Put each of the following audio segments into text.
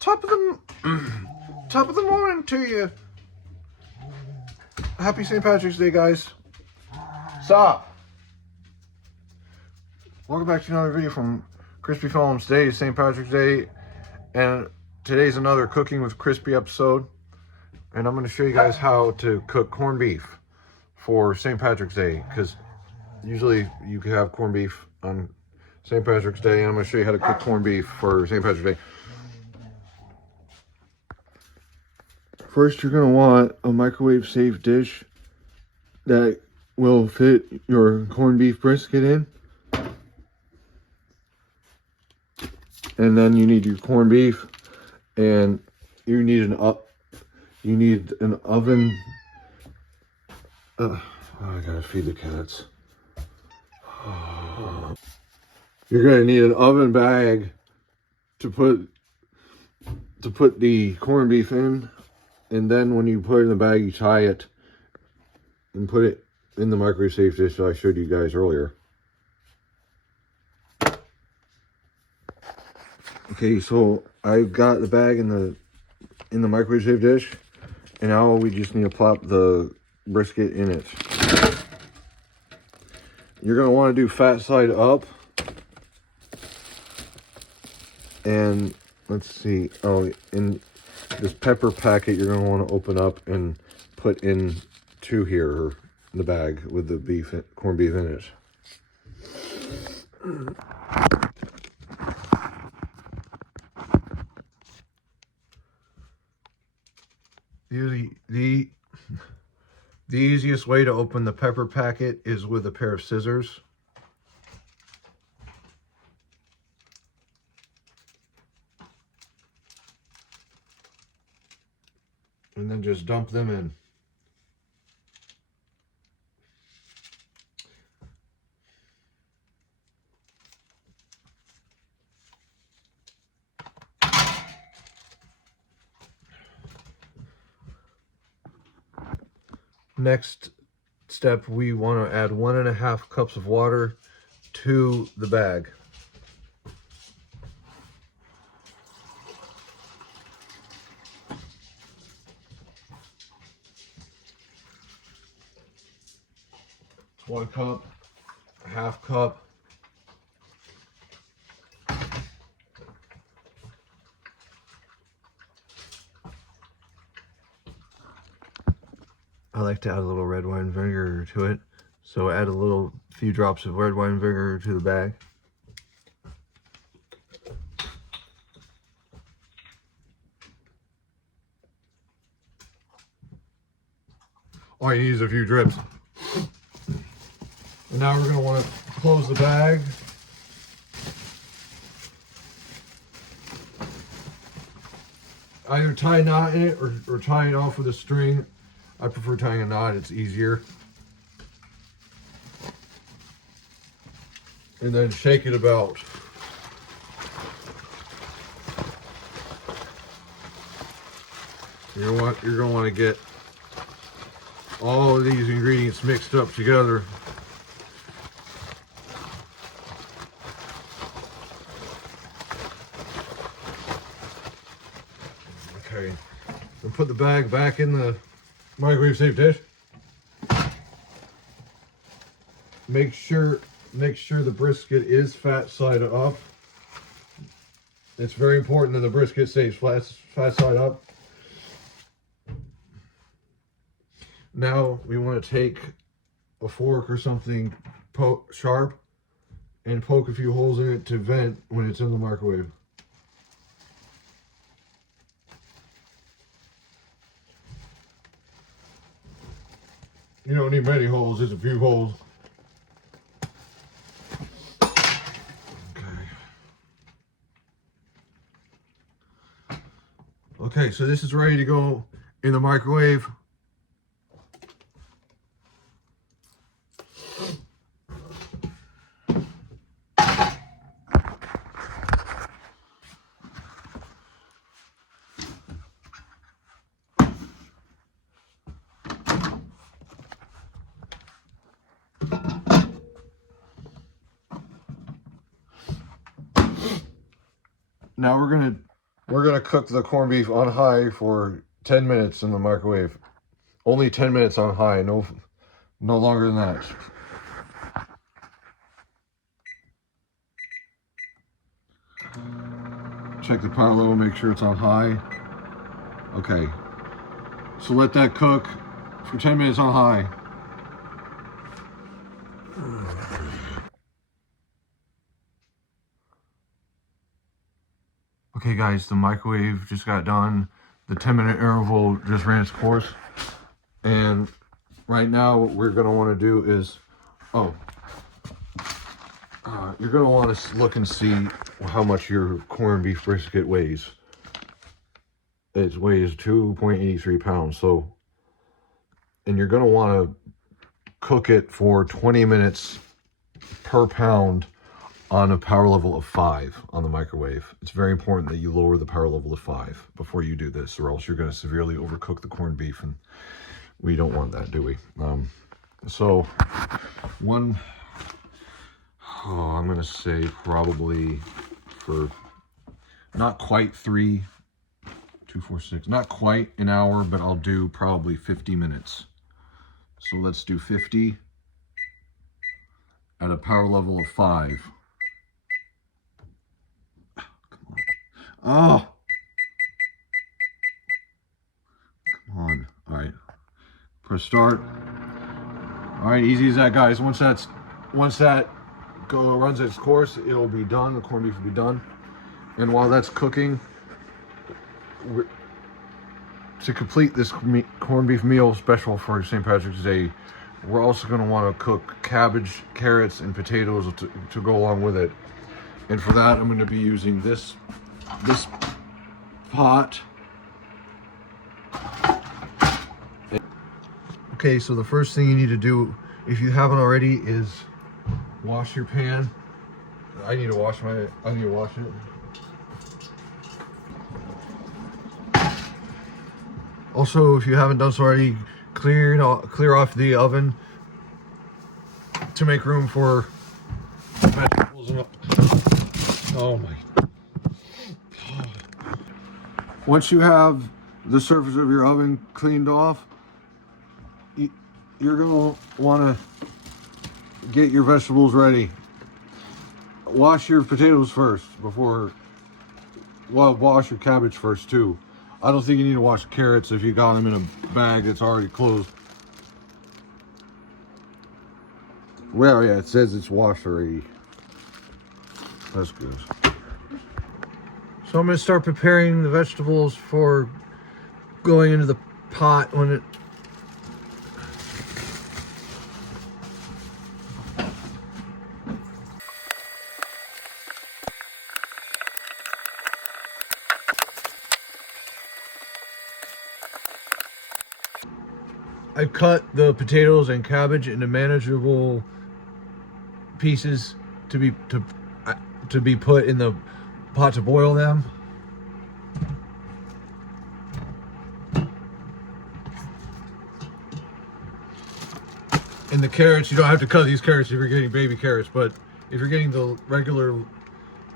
Top of the top of the morning to you. Happy St. Patrick's Day, guys. Stop. Welcome back to another video from Chrispy Films. Today is St. Patrick's Day, and today's another Cooking with Chrispy episode. And I'm going to show you guys how to cook corned beef for St. Patrick's Day, because usually you can have corned beef on St. Patrick's Day, and I'm going to show you how to cook corned beef for St. Patrick's Day. First, you're going to want a microwave safe dish that will fit your corned beef brisket in. And then you need your corned beef, and you need an oven. Oh, I gotta feed the cats. You're gonna need an oven bag to put the corned beef in, and then when you put it in the bag, you tie it and put it in the microwave safe dish that I showed you guys earlier. Okay, so I've got the bag in the microwave safe dish, and now we just need to plop the brisket in it. You're going to want to do fat side up. And let's see, oh, in this pepper packet you're going to want to open up and put into here, the bag with the corned beef in it. The easiest way to open the pepper packet is with a pair of scissors. And then just dump them in. Next step, we want to add 1.5 cups of water to the bag. It's 1 cup, 1/2 cup. I like to add a little red wine vinegar to it, so add a few drops of red wine vinegar to the bag. All you need is a few drips. And now we're going to want to close the bag. Either tie a knot in it or tie it off with a string. I prefer tying a knot, it's easier. And then shake it about. You're going to want to get all of these ingredients mixed up together. Okay, and put the bag back in the microwave safe dish. Make sure the brisket is fat side up. It's very important that the brisket stays fat side up. Now we want to take a fork or something sharp and poke a few holes in it to vent when it's in the microwave. You don't need many holes, just a few holes. Okay, so this is ready to go in the microwave. Now we're gonna We're gonna cook the corned beef on high for 10 minutes in the microwave. Only 10 minutes on high, no longer than that. Check the power level, make sure it's on high. Okay, so let that cook for 10 minutes on high. Okay guys, the microwave just got done. The 10-minute interval just ran its course. And right now what we're gonna wanna do is, you're gonna wanna look and see how much your corned beef brisket weighs. It weighs 2.83 pounds. So, and you're gonna wanna cook it for 20 minutes per pound on a power level of 5 on the microwave. It's very important that you lower the power level to 5 before you do this, or else you're going to severely overcook the corned beef, and we don't want that, do we? So I'm going to say probably for not quite 2, 4, 6, not quite an hour, but I'll do probably 50 minutes. So let's do 50 at a power level of 5. Oh, come on. All right, press start. All right, easy as that, guys. Once that runs its course, it'll be done. The corned beef will be done. And while that's cooking, to complete this corned beef meal special for St. Patrick's Day, we're also going to want to cook cabbage, carrots, and potatoes to go along with it. And for that, I'm going to be using this pot. Okay, so the first thing you need to do, if you haven't already, is wash your pan. I need to wash it. Also, if you haven't done so already, clear off the oven to make room for vegetables. Oh my God. Once you have the surface of your oven cleaned off, you're going to want to get your vegetables ready. Wash your potatoes first wash your cabbage first too. I don't think you need to wash the carrots if you got them in a bag that's already closed. Well, yeah, it says it's washed already. That's good. So I'm going to start preparing the vegetables for going into the pot when it... I cut the potatoes and cabbage into manageable pieces to be put in the pot to boil them. And the carrots, you don't have to cut these carrots if you're getting baby carrots, but if you're getting the regular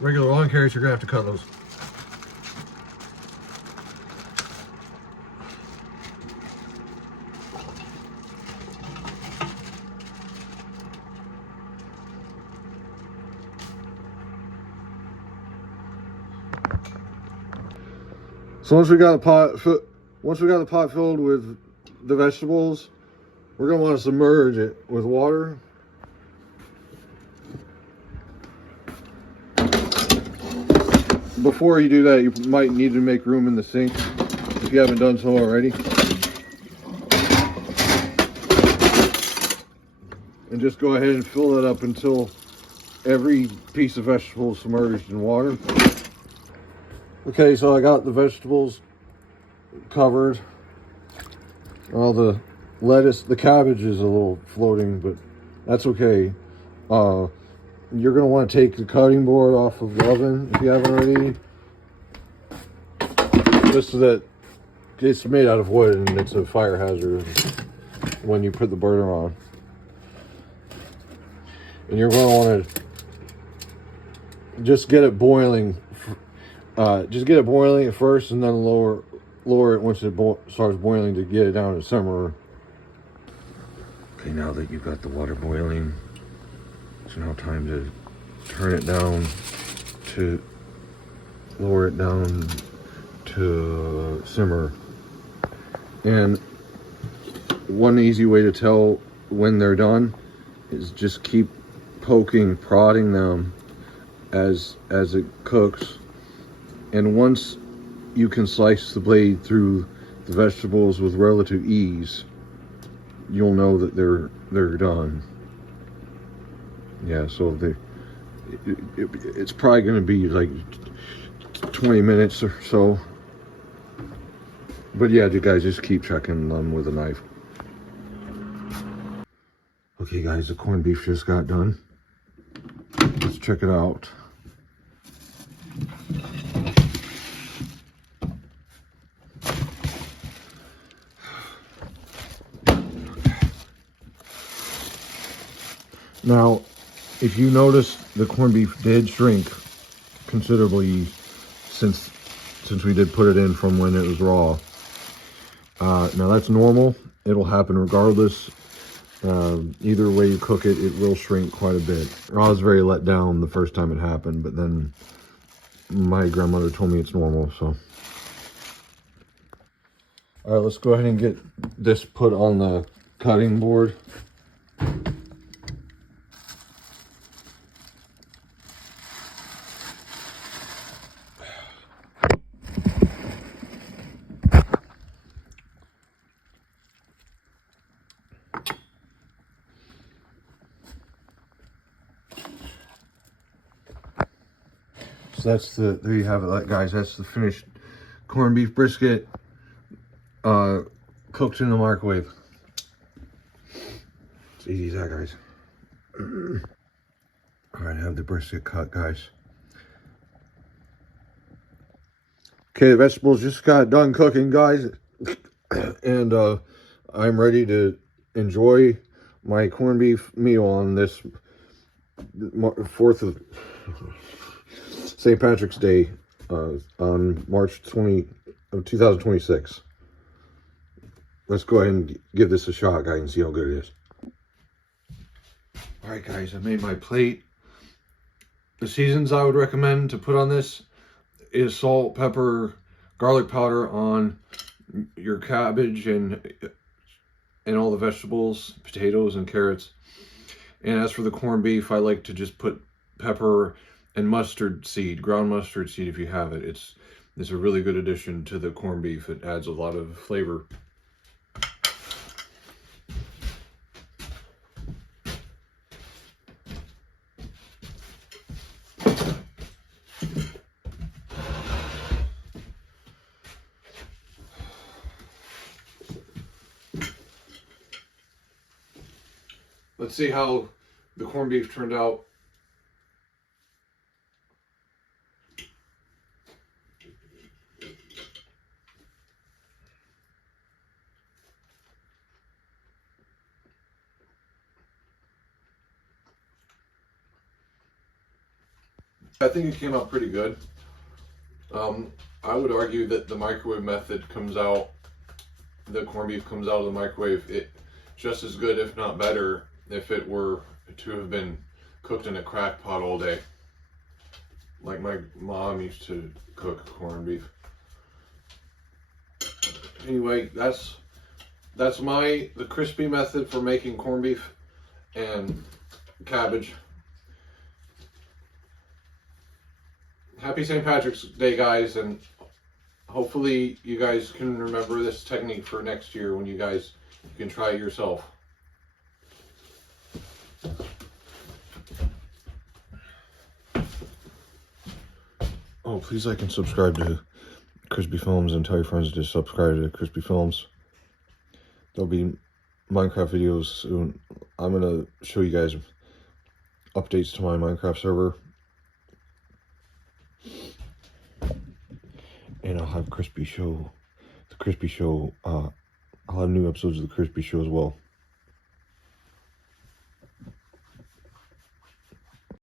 long carrots, you're gonna have to cut those. So once we got the pot filled with the vegetables, we're going to want to submerge it with water. Before you do that, you might need to make room in the sink if you haven't done so already. And just go ahead and fill that up until every piece of vegetable is submerged in water. Okay, so I got the vegetables covered. All the lettuce, the cabbage is a little floating, but that's okay. You're going to want to take the cutting board off of the oven if you haven't already. Just so that it's made out of wood and it's a fire hazard when you put the burner on. And you're going to want to just get it boiling Just get it boiling at first, and then lower it once it starts boiling to get it down to simmer. Okay, now that you've got the water boiling, it's now time to turn it down to lower it down to simmer. And one easy way to tell when they're done is just keep poking, prodding them as it cooks. And once you can slice the blade through the vegetables with relative ease, you'll know that they're done. Yeah, so it's probably going to be like 20 minutes or so. But yeah, you guys just keep checking them with a knife. Okay guys, the corned beef just got done. Let's check it out. Now, if you notice, the corned beef did shrink considerably since we did put it in from when it was raw. Now that's normal. It'll happen regardless. Either way you cook it, it will shrink quite a bit. I was very let down the first time it happened, but then my grandmother told me it's normal, so. All right, let's go ahead and get this put on the cutting board. So there you have it, guys. That's the finished corned beef brisket, cooked in the microwave. It's easy as that, guys. All right, I have the brisket cut, guys. Okay, the vegetables just got done cooking, guys. And I'm ready to enjoy my corned beef meal on this 4th of St. Patrick's Day on March 20 of 2026. Let's go ahead and give this a shot, guys, and see how good it is. All right, guys, I made my plate. The seasons I would recommend to put on this is salt, pepper, garlic powder on your cabbage and all the vegetables, potatoes and carrots. And as for the corned beef, I like to just put pepper and mustard seed, ground mustard seed if you have it. It's a really good addition to the corned beef. It adds a lot of flavor. Let's see how the corned beef turned out. I think it came out pretty good. I would argue that the microwave method comes out, the corned beef comes out of the microwave just as good, if not better, if it were to have been cooked in a crock pot all day, like my mom used to cook corned beef. Anyway, that's the Chrispy method for making corned beef and cabbage. Happy St. Patrick's Day, guys, and hopefully you guys can remember this technique for next year when you can try it yourself. Oh, please like and subscribe to Chrispy Films and tell your friends to subscribe to Chrispy Films. There'll be Minecraft videos soon. I'm going to show you guys updates to my Minecraft server. And I'll have the Chrispy Show, I'll have new episodes of the Chrispy Show as well.